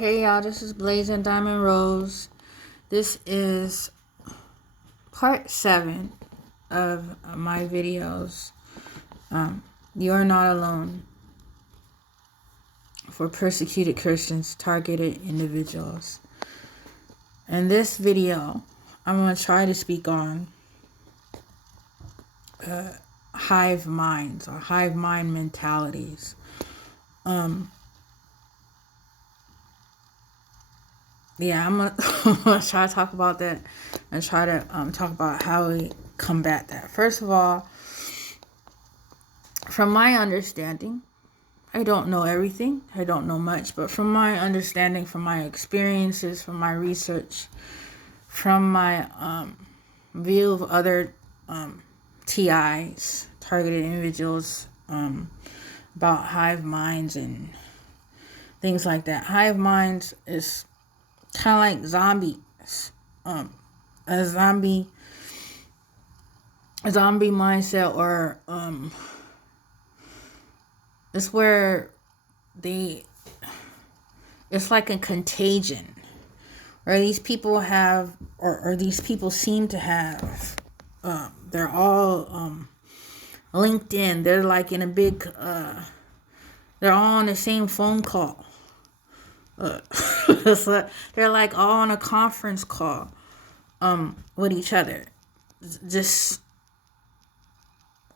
Hey y'all, this is Blazing Diamond Rose. This is part 7 of my videos. You're not alone for persecuted Christians, targeted individuals. In this video, I'm going to try to speak on hive minds or hive mind mentalities. I'm gonna try to talk about that and try to talk about how we combat that. First of all, from my understanding, I don't know everything. I don't know much, but from my understanding, from my experiences, from my research, from my view of other TIs, targeted individuals, about hive minds and things like that. Hive minds is kind of like zombies, a zombie mindset, or it's where it's like a contagion, or these people have, or these people seem to have, they're all linked in. They're like in a big, they're all on the same phone call. They're like all on a conference call with each other, just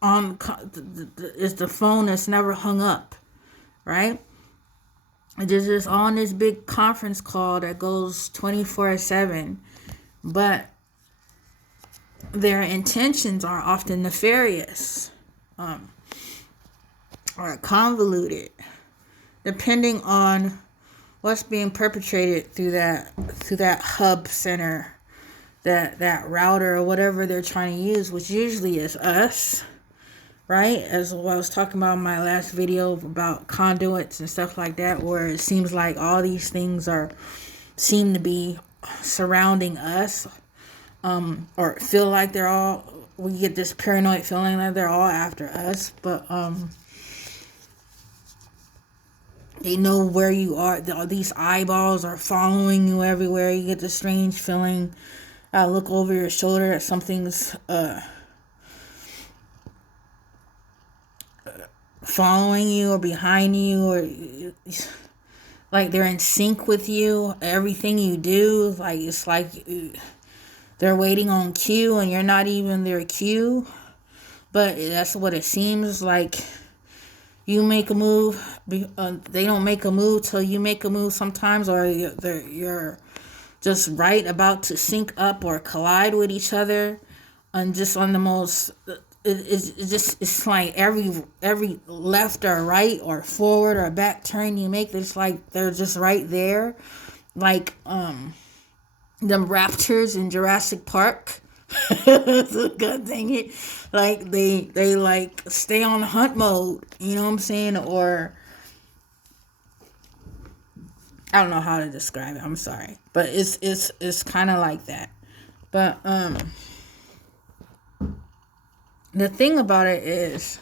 on is the phone that's never hung up, right? They're just on this big conference call that goes 24/7, but their intentions are often nefarious, or convoluted, depending on what's being perpetrated through that hub center, that router, or whatever they're trying to use, which usually is us, right? As what I was talking about in my last video about conduits and stuff like that, where it seems like all these things seem to be surrounding us, or feel like we get this paranoid feeling that they're all after us, but they know where you are. These eyeballs are following you everywhere. You get the strange feeling. Look over your shoulder that something's following you or behind you, or like they're in sync with you. Everything you do, like it's like they're waiting on cue, and you're not even their cue. But that's what it seems like. You make a move, they don't make a move till you make a move sometimes, or you're just right about to sync up or collide with each other, and just on the most, it's like every left or right or forward or back turn you make, it's like they're just right there, like them raptors in Jurassic Park. It's a good thing. Like they like stay on hunt mode, you know what I'm saying? Or I don't know how to describe it. I'm sorry, but it's kind of like that. But the thing about it is,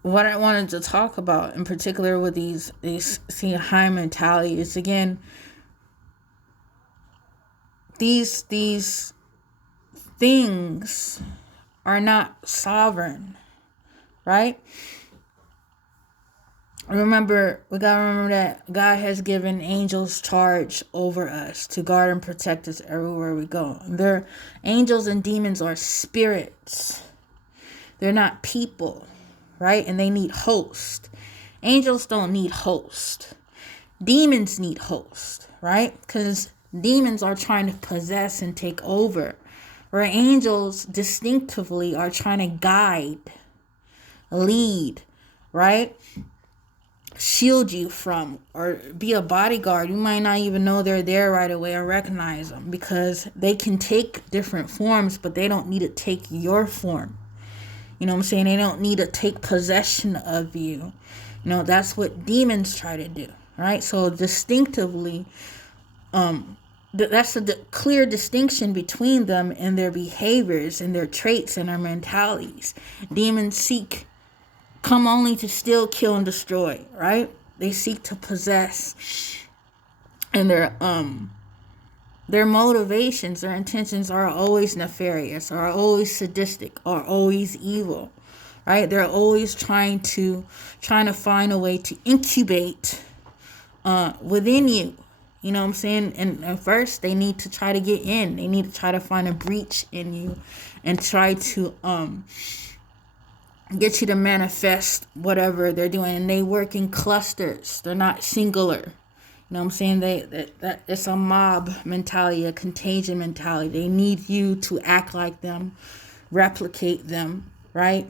what I wanted to talk about in particular with these high mentality is, again, these things are not sovereign, right? We gotta remember that God has given angels charge over us to guard and protect us everywhere we go. Angels and demons are spirits. They're not people, right? And they need host. Angels don't need host. Demons need host, right? Because demons are trying to possess and take over, where angels distinctively are trying to guide, lead, right? Shield you from, or be a bodyguard. You might not even know they're there right away or recognize them, because they can take different forms, but they don't need to take your form. You know what I'm saying? They don't need to take possession of you. You know, that's what demons try to do, right? So distinctively, that's the clear distinction between them and their behaviors and their traits and their mentalities. Demons come only to steal, kill, and destroy, right? They seek to possess and their motivations, their intentions are always nefarious, are always sadistic, are always evil, right? They're always trying to find a way to incubate within you. You know what I'm saying? And at first, they need to try to get in. They need to try to find a breach in you, and try to get you to manifest whatever they're doing. And they work in clusters. They're not singular. You know what I'm saying? That it's a mob mentality, a contagion mentality. They need you to act like them, replicate them, right?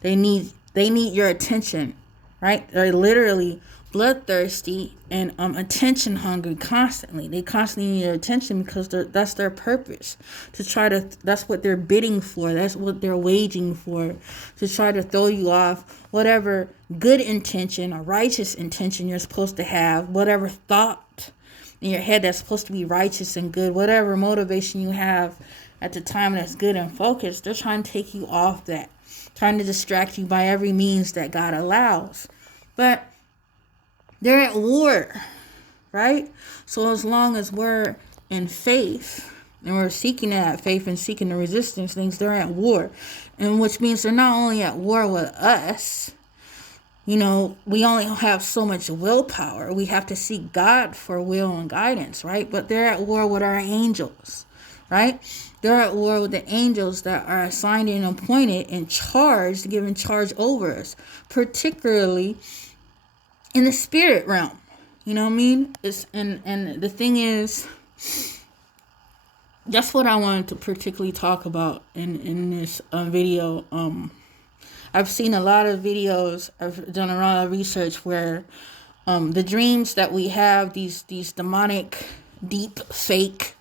They need your attention, right? They're literally bloodthirsty and attention hungry constantly. They constantly need your attention because that's their purpose. That's what they're bidding for. That's what they're waging for, to try to throw you off whatever good intention or righteous intention you're supposed to have, whatever thought in your head that's supposed to be righteous and good, whatever motivation you have at the time that's good and focused. They're trying to take you off that, trying to distract you by every means that God allows. But they're at war, right? So as long as we're in faith and we're seeking that faith and seeking the resistance things, they're at war. And which means they're not only at war with us. You know, we only have so much willpower. We have to seek God for will and guidance, right? But they're at war with our angels, right? They're at war with the angels that are assigned and appointed and charged, given charge over us, particularly in the spirit realm. You know what I mean? And the thing is, that's what I wanted to particularly talk about in this video. I've seen a lot of videos, I've done a lot of research where the dreams that we have, these demonic, deep, fake,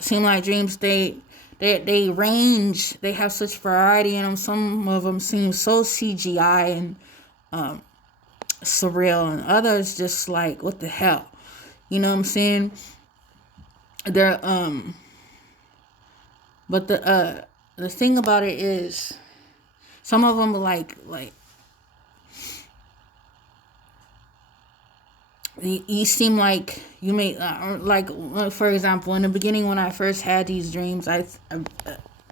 seem like dreams, they range, they have such variety in them. Some of them seem so CGI and surreal, and others just like, what the hell? You know what I'm saying? They're but the thing about it is, some of them like you seem like you may like, for example, in the beginning when I first had these dreams, I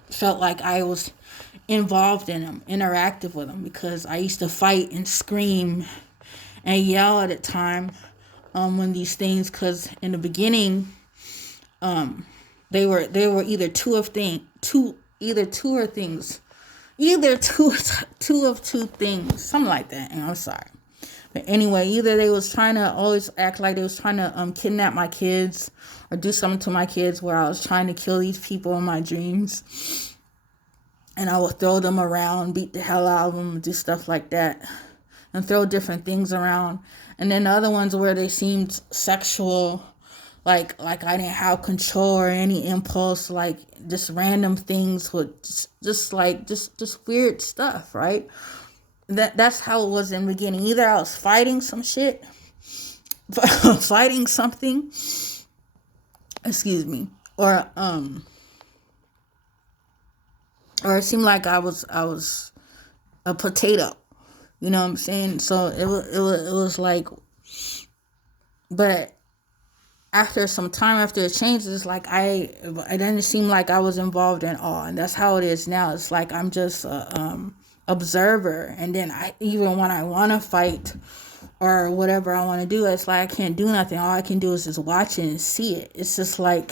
felt like I was involved in them, interactive with them, because I used to fight and scream and yell at the time when these things, because in the beginning they were either two of things, something like that. And I'm sorry, but anyway, either they was trying to always act like they was trying to kidnap my kids or do something to my kids, where I was trying to kill these people in my dreams, and I would throw them around, beat the hell out of them, do stuff like that, and throw different things around. And then the other ones where they seemed sexual, like I didn't have control or any impulse, like just random things with just weird stuff, right? That's how it was in the beginning. Either I was fighting some shit, fighting something, excuse me, or it seemed like I was a potato. You know what I'm saying? So it was like, but after some time, after it changed, it's like it didn't seem like I was involved at all. And that's how it is now. It's like I'm just a observer. And then even when I want to fight or whatever I want to do, it's like I can't do nothing. All I can do is just watch it and see it. It's just like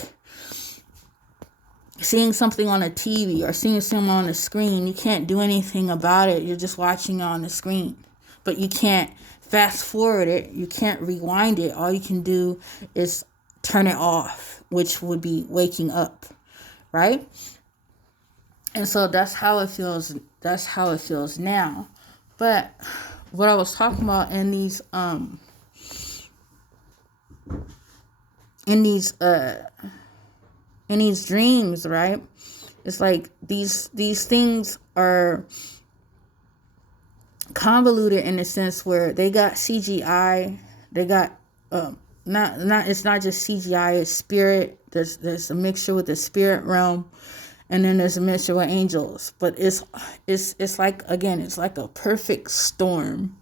seeing something on a TV or seeing something on the screen. You can't do anything about it. You're just watching it on the screen. But you can't fast forward it. You can't rewind it. All you can do is turn it off, which would be waking up, right? And so that's how it feels. That's how it feels now. But what I was talking about in these dreams, right? It's like these things are convoluted in the sense where they got CGI, they got not it's not just CGI, it's spirit. There's a mixture with the spirit realm, and then there's a mixture with angels. But it's like, again, it's like a perfect storm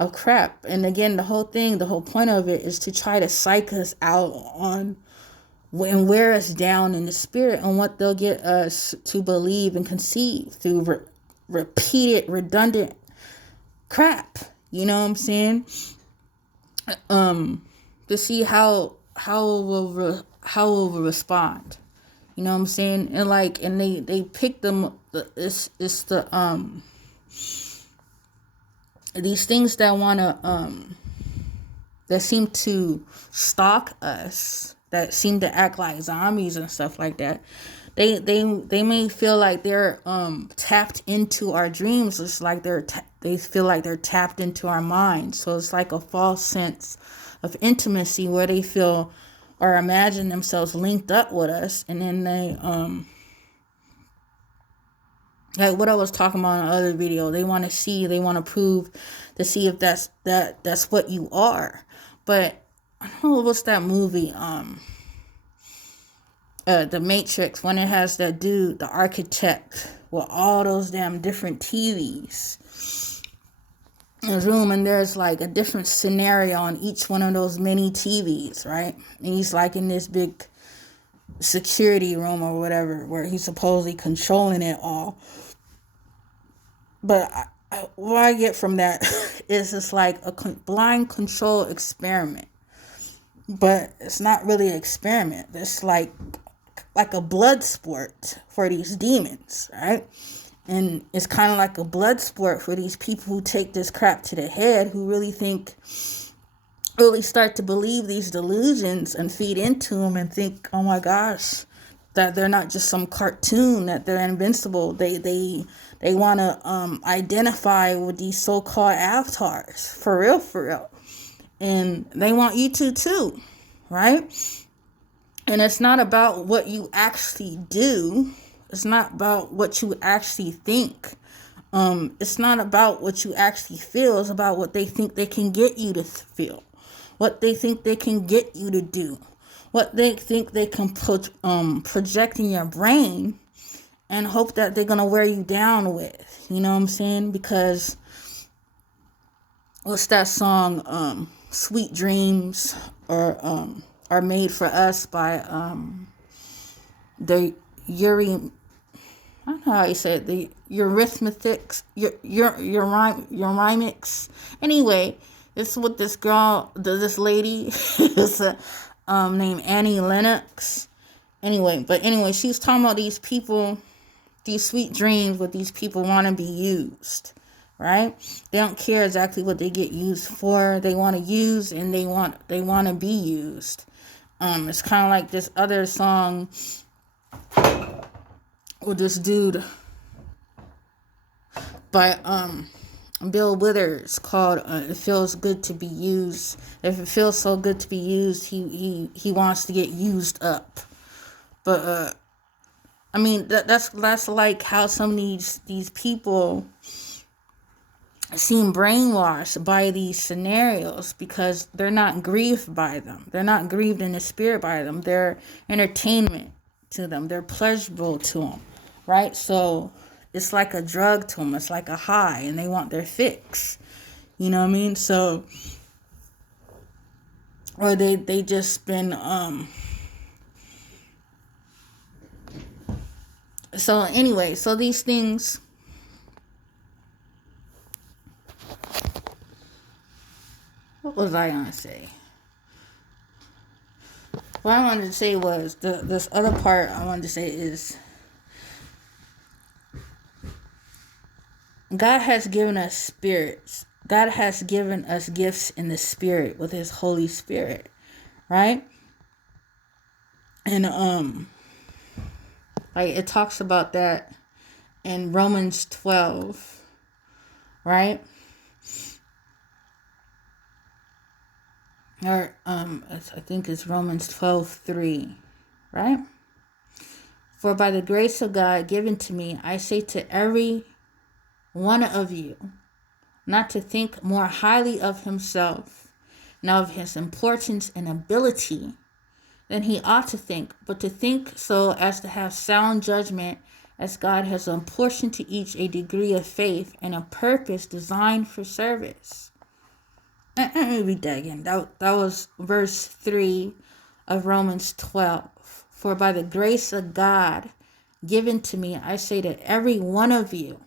of crap. And again, the whole point of it is to try to psych us out on and wear us down in the spirit on what they'll get us to believe and conceive through repeated, redundant crap. You know what I'm saying? To see how we'll respond. You know what I'm saying? And like, and they pick them. It's the these things that wanna that seem to stalk us, that seem to act like zombies and stuff like that. They may feel like they're tapped into our dreams. It's like they feel like they're tapped into our minds. So it's like a false sense of intimacy where they feel or imagine themselves linked up with us, and then they like what I was talking about in the other video, they want to prove to see if that's what you are. But I don't know, what's that movie, The Matrix, when it has that dude, the architect, with all those damn different TVs in his room, and there's like a different scenario on each one of those mini TVs, right? And he's like in this big security room or whatever, where he's supposedly controlling it all. But what I get from that is it's like a blind control experiment. But it's not really an experiment. It's like a blood sport for these demons, right? And it's kind of like a blood sport for these people who take this crap to the head, who really start to believe these delusions and feed into them and think, oh my gosh, that they're not just some cartoon, that they're invincible. They want to identify with these so-called avatars, for real. And they want you to too, right? And it's not about what you actually do. It's not about what you actually think. It's not about what you actually feel. It's about what they think they can get you to feel. What they think they can get you to do. What they think they can project in your brain and hope that they're going to wear you down with. You know what I'm saying? Because what's that song? Sweet Dreams are made for us by the I don't know how you say it, the Eurythmics, Eurymics. Anyway, it's with this girl, this lady is named Annie Lennox. Anyway, she's talking about these people, these sweet dreams, what these people want to be used, right? They don't care exactly what they get used for. They want to use, and they want to be used. It's kind of like this other song with this dude by Bill Withers called "It Feels Good to Be Used." If it feels so good to be used, he wants to get used up. But I mean that's like how some of these people seem brainwashed by these scenarios, because they're not grieved by them. They're not grieved in the spirit by them. They're entertainment to them. They're pleasurable to them, right? So it's like a drug to them. It's like a high, and they want their fix. You know what I mean? So, or they just been So anyway, so these things. What was I gonna say? What I wanted to say was this other part I wanted to say is God has given us spirits. God has given us gifts in the spirit with his Holy Spirit, right? And like it talks about that in Romans 12, right? Or I think it's Romans 12:3, right? For by the grace of God given to me, I say to every one of you, not to think more highly of himself and of his importance and ability than he ought to think, but to think so as to have sound judgment, as God has apportioned to each a degree of faith and a purpose designed for service. Let me read that again. That was verse 3 of Romans 12. For by the grace of God given to me, I say to every one of you,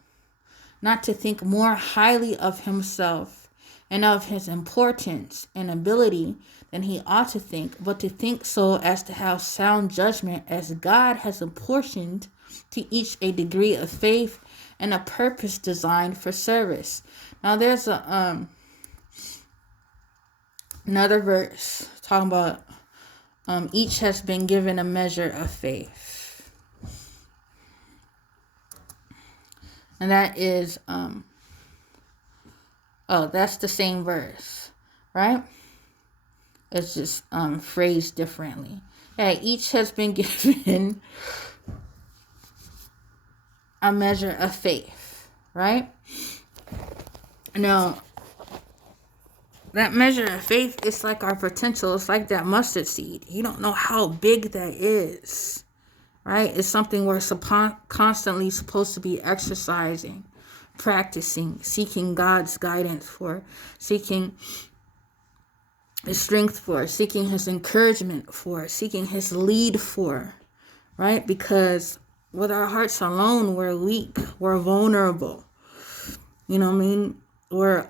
not to think more highly of himself and of his importance and ability than he ought to think, but to think so as to have sound judgment, as God has apportioned to each a degree of faith and a purpose designed for service. Now there's another verse talking about each has been given a measure of faith. And that is that's the same verse, right? It's just phrased differently. Yeah, each has been given a measure of faith, right? Now, that measure of faith is like our potential. It's like that mustard seed. You don't know how big that is, right? It's something we're constantly supposed to be exercising, practicing, seeking God's guidance for, seeking his strength for, seeking his encouragement for, seeking his lead for, right? Because with our hearts alone, we're weak, we're vulnerable. You know what I mean? We're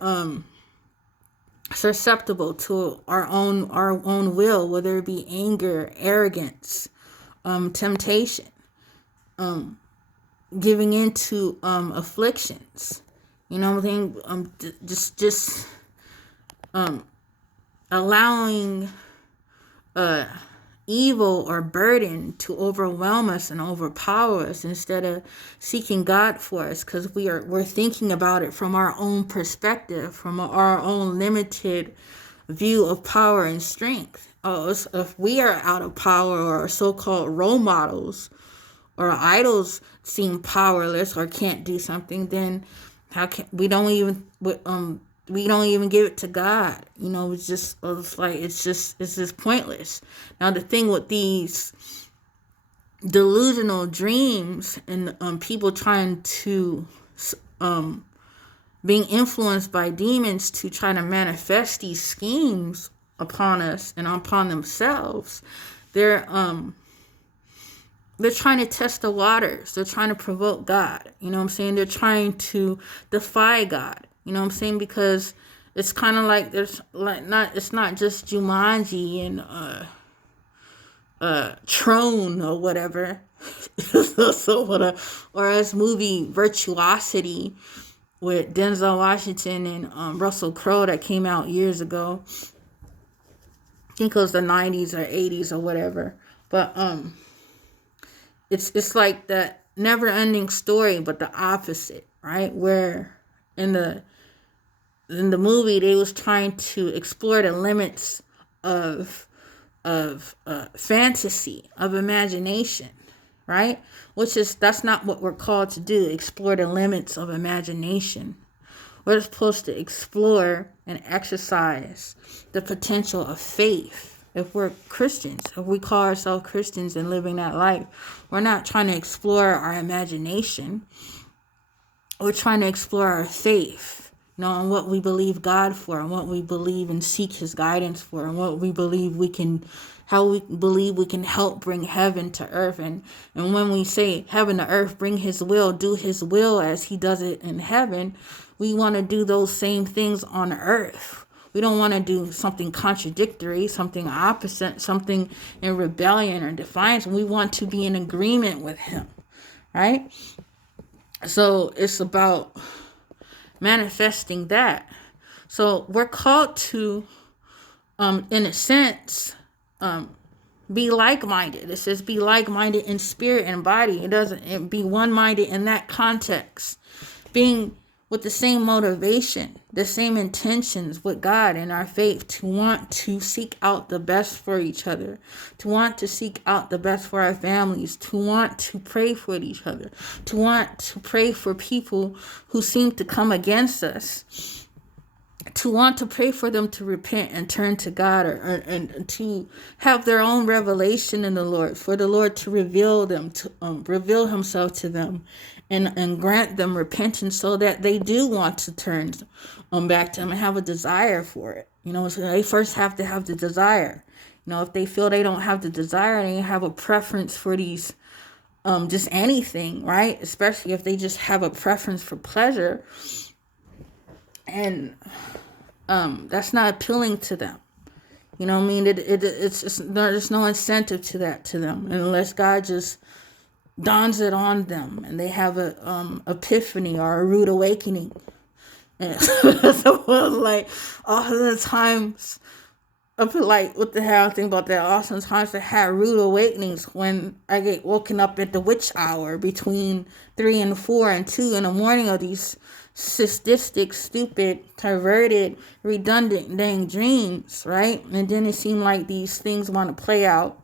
susceptible to our own will, whether it be anger, arrogance, temptation, giving into afflictions. You know what I'm saying? Just allowing evil or burden to overwhelm us and overpower us instead of seeking God for us, because we're thinking about it from our own perspective, from our own limited view of power and strength. If we are out of power, or so-called role models or idols seem powerless or can't do something, then how can we don't even give it to God? You know, it's just pointless. Now the thing with these delusional dreams and people trying to being influenced by demons to try to manifest these schemes upon us and upon themselves, they're trying to test the waters. They're trying to provoke God. You know what I'm saying? They're trying to defy God. You know what I'm saying? Because it's kind of like it's not just Jumanji and Tron or whatever. Or this movie Virtuosity with Denzel Washington and Russell Crowe that came out years ago. I think it was the 90s or 80s or whatever. But it's like that never-ending story, but the opposite, right? Where in the movie they was trying to explore the limits of fantasy, of imagination, right? That's not what we're called to do. Explore the limits of imagination. We're supposed to explore and exercise the potential of faith. If we're Christians, if we call ourselves Christians and living that life, we're not trying to explore our imagination. We're trying to explore our faith, you know, and what we believe God for, and what we believe and seek his guidance for, and what we believe how we believe we can help bring heaven to earth. And when we say heaven to earth, bring his will, do his will as he does it in heaven, we want to do those same things on earth. We don't want to do something contradictory, something opposite, something in rebellion or defiance. We want to be in agreement with him, right? So it's about manifesting that. So we're called to, in a sense, be like-minded. It says be like-minded in spirit and body. It doesn't be one-minded in that context. Being with the same motivation, the same intentions with God and our faith, to want to seek out the best for each other, to want to seek out the best for our families, to want to pray for each other, to want to pray for people who seem to come against us, to want to pray for them to repent and turn to God, and to have their own revelation in the Lord, for the Lord to reveal them, to reveal himself to them, and grant them repentance, so that they do want to turn back to him and have a desire for it. So they first have to have the desire. If they feel they don't have the desire, they have a preference for these just anything, right? Especially if they just have a preference for pleasure, and that's not appealing to them. There's no incentive to that to them, unless God just dawns it on them and they have a epiphany or a rude awakening. And so like all the times, I feel like what the hell I think about that. Oftentimes I had rude awakenings when I get woken up at the witch hour between 3 and 4 and 2 in the morning of these sadistic, stupid, perverted, redundant dang dreams, right? And then it seemed like these things want to play out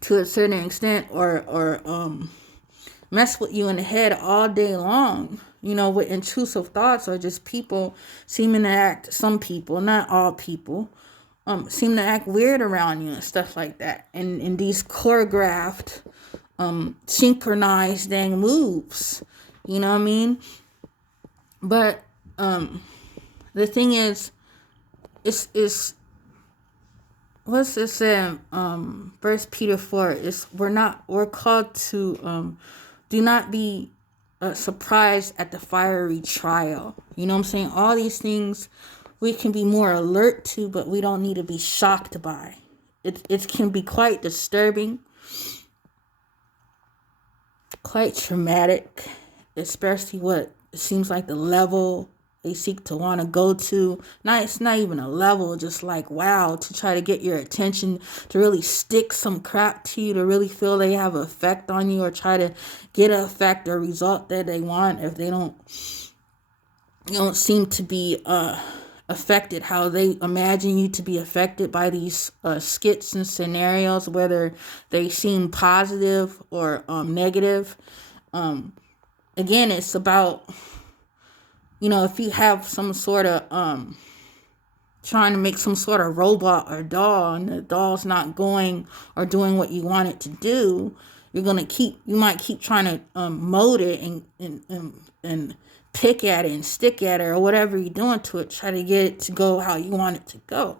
to a certain extent, or mess with you in the head all day long, with intrusive thoughts, or just people seeming to act, some people, not all people, seem to act weird around you and stuff like that. And these choreographed, synchronized dang moves, you know what I mean? But the thing is, it's what's it say? 1 Peter 4 is we're called to do not be surprised at the fiery trial. You know what I'm saying? All these things we can be more alert to, but we don't need to be shocked by. It can be quite disturbing, quite traumatic, especially what it seems like the level they seek to want to go to. It's not even a level, just like, wow, to try to get your attention, to really stick some crap to you, to really feel they have an effect on you, or try to get an effect or result that they want. If they don't seem to be affected how they imagine you to be affected by these skits and scenarios, whether they seem positive or negative. Again, it's about, if you have some sort of trying to make some sort of robot or doll, and the doll's not going or doing what you want it to do, you might keep trying to mold it and pick at it and stick at it, or whatever you're doing to it, try to get it to go how you want it to go,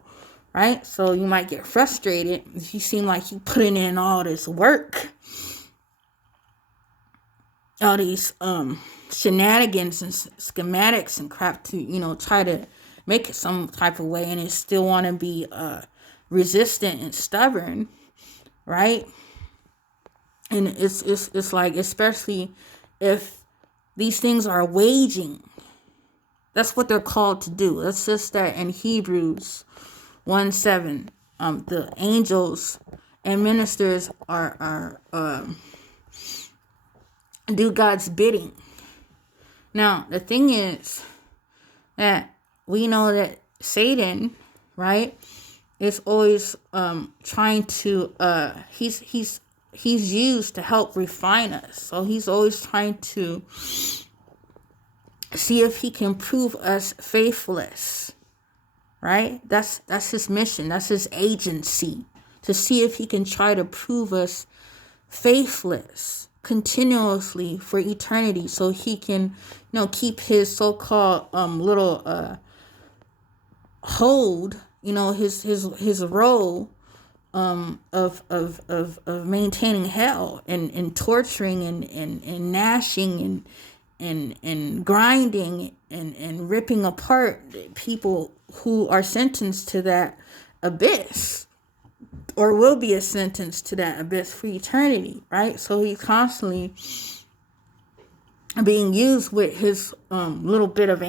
right? So you might get frustrated if you seem like you putting in all this work, all these shenanigans and schematics and crap to try to make it some type of way, and it still want to be resistant and stubborn, right? And it's like, especially if these things are waging, that's what they're called to do. That's just that in Hebrews 1:7, the angels and ministers are do God's bidding. Now, the thing is that we know that Satan, right, is always trying to he's used to help refine us. So he's always trying to see if he can prove us faithless, right? That's his mission. That's his agency, to see if he can try to prove us faithless continuously for eternity, so he can keep his so-called little hold, his role of maintaining hell, and torturing and gnashing and grinding and ripping apart people who are sentenced to that abyss, or will be a sentence to that abyss for eternity, right? So he's constantly being used with his little bit of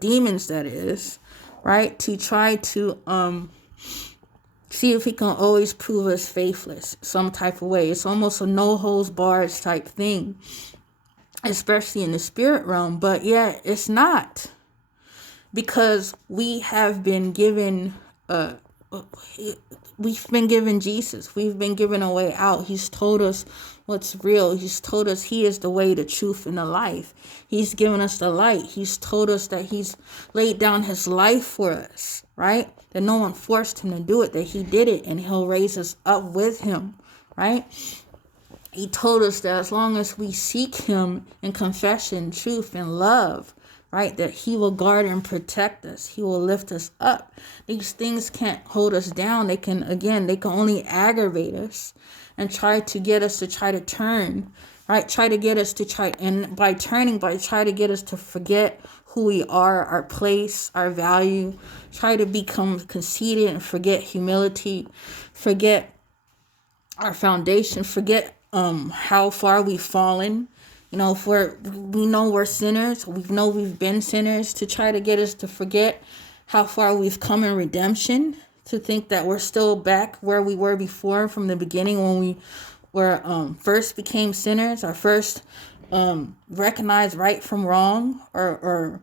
demons, that is, right, to try to see if he can always prove us faithless some type of way. It's almost a no holds barred type thing, especially in the spirit realm. But yeah, it's not, because we have been given we've been given Jesus. We've been given a way out. He's told us what's real. He's told us he is the way, the truth, and the life. He's given us the light. He's told us that he's laid down his life for us, right? That no one forced him to do it, that he did it, and he'll raise us up with him, right? He told us that as long as we seek him in confession, truth, and love, right, that he will guard and protect us. He will lift us up. These things can't hold us down. They can only aggravate us and try to get us to try to turn, right? Try to get us to try to get us to forget who we are, our place, our value, try to become conceited and forget humility, forget our foundation, forget how far we've fallen. You know, if we know we're sinners, we know we've been sinners, to try to get us to forget how far we've come in redemption, to think that we're still back where we were before from the beginning when we were first became sinners, or first recognized right from wrong, or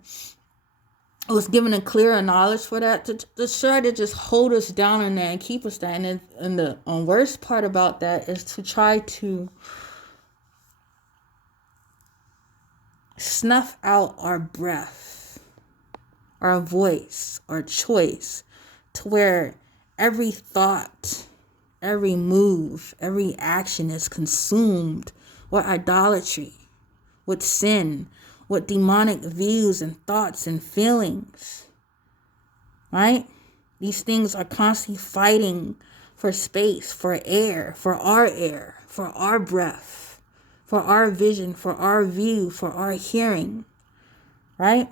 was given a clearer knowledge for that, to try to just hold us down in that and keep us there. And the worst part about that is to try to snuff out our breath, our voice, our choice, to where every thought, every move, every action is consumed with idolatry, with sin, with demonic views and thoughts and feelings, right? These things are constantly fighting for space, for air, for our breath, for our vision, for our view, for our hearing, right?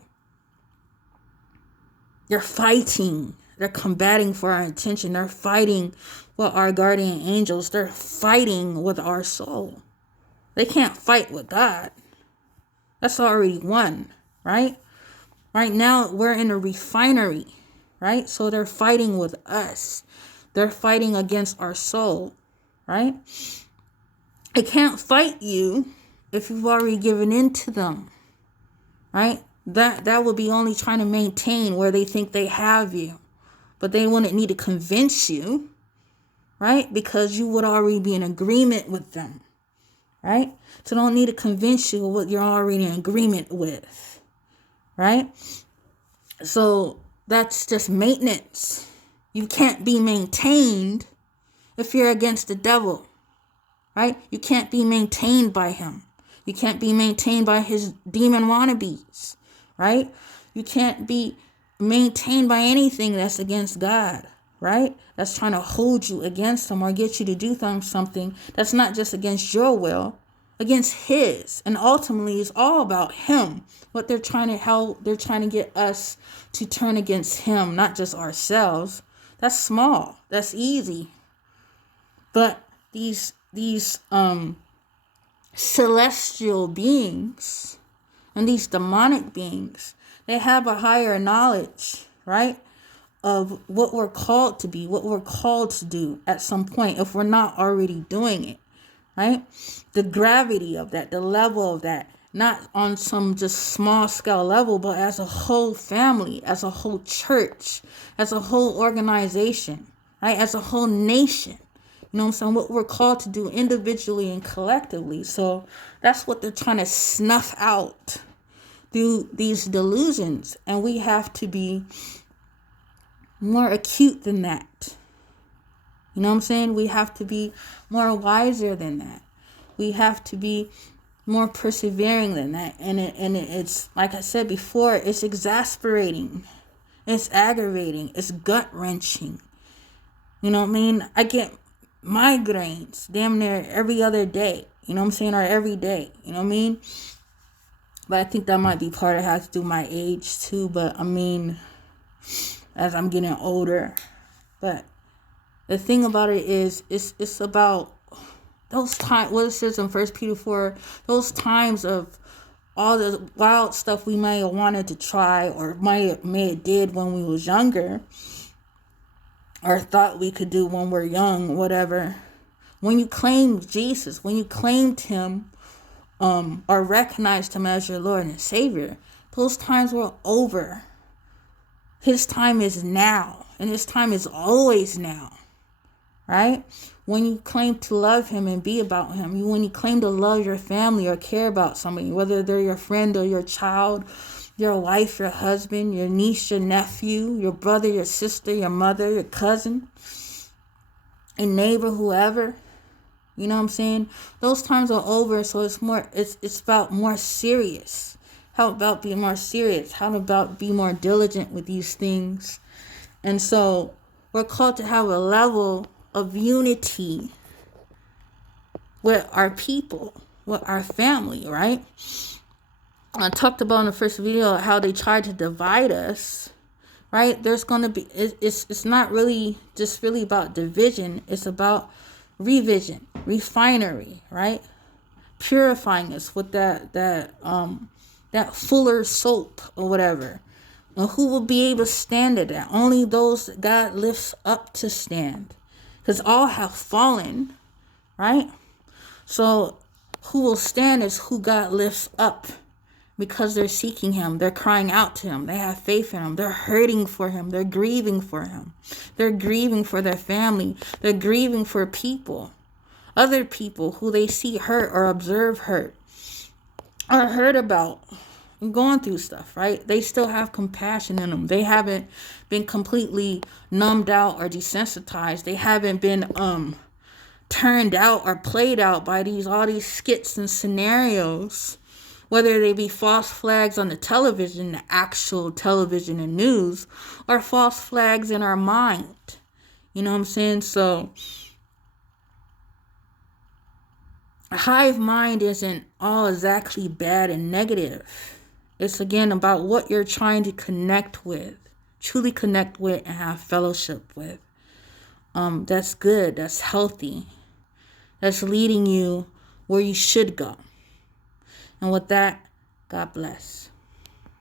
They're fighting. They're combating for our attention. They're fighting with our guardian angels. They're fighting with our soul. They can't fight with God. That's already won, right? Right now, we're in a refinery, right? So they're fighting with us. They're fighting against our soul, right? They can't fight you if you've already given in to them, right? That would be only trying to maintain where they think they have you. But they wouldn't need to convince you, right? Because you would already be in agreement with them, right? So don't need to convince you of what you're already in agreement with, right? So that's just maintenance. You can't be maintained if you're against the devil, right? You can't be maintained by him. You can't be maintained by his demon wannabes, right? You can't be maintained by anything that's against God, right? That's trying to hold you against him or get you to do something that's not just against your will, against his. And ultimately, it's all about him. What they're trying to get us to turn against him, not just ourselves. That's small. That's easy. But these celestial beings and these demonic beings, they have a higher knowledge, right, of what we're called to be, what we're called to do at some point, if we're not already doing it, right? The gravity of that, the level of that, not on some just small scale level, but as a whole family, as a whole church, as a whole organization, right? As a whole nation. You know what I'm saying? What we're called to do individually and collectively. So that's what they're trying to snuff out through these delusions. And we have to be more acute than that. You know what I'm saying? We have to be more wiser than that. We have to be more persevering than that. And it's, like I said before, it's exasperating. It's aggravating. It's gut-wrenching. You know what I mean? I get migraines damn near every other day. You know what I'm saying? Or every day. You know what I mean? But I think that might be part of how to do my age too. But I mean, as I'm getting older. But the thing about it is, it's about those times, what it says in 1 Peter 4, those times of all the wild stuff we may have wanted to try or may have did when we was younger, or thought we could do when we're young, whatever. When you claimed Jesus, when you claimed him, or recognized him as your Lord and Savior, those times were over. His time is now, and his time is always now, right? When you claim to love him and be about him, when you claim to love your family or care about somebody, whether they're your friend or your child, your wife, your husband, your niece, your nephew, your brother, your sister, your mother, your cousin, a neighbor, whoever, you know what I'm saying? Those times are over, so it's about more serious. How about be more serious? How about be more diligent with these things? And so we're called to have a level of unity with our people, with our family, right? I talked about in the first video how they tried to divide us, right? There's going to be, it's not really just really about division. It's about revision, refinery, right? Purifying us with that fuller soap or whatever. And who will be able to stand at that? Only those that God lifts up to stand. Because all have fallen, right? So who will stand is who God lifts up, because they're seeking him. They're crying out to him. They have faith in him. They're hurting for him. They're grieving for him. They're grieving for their family. They're grieving for people. Other people who they see hurt or observe hurt or heard about going through stuff, right? They still have compassion in them. They haven't been completely numbed out or desensitized. They haven't been turned out or played out by all these skits and scenarios, whether they be false flags on the television, the actual television and news, or false flags in our mind. You know what I'm saying? So a hive mind isn't all exactly bad and negative. It's again about what you're trying to connect with, truly connect with and have fellowship with. That's good, that's healthy, that's leading you where you should go. And with that, God bless.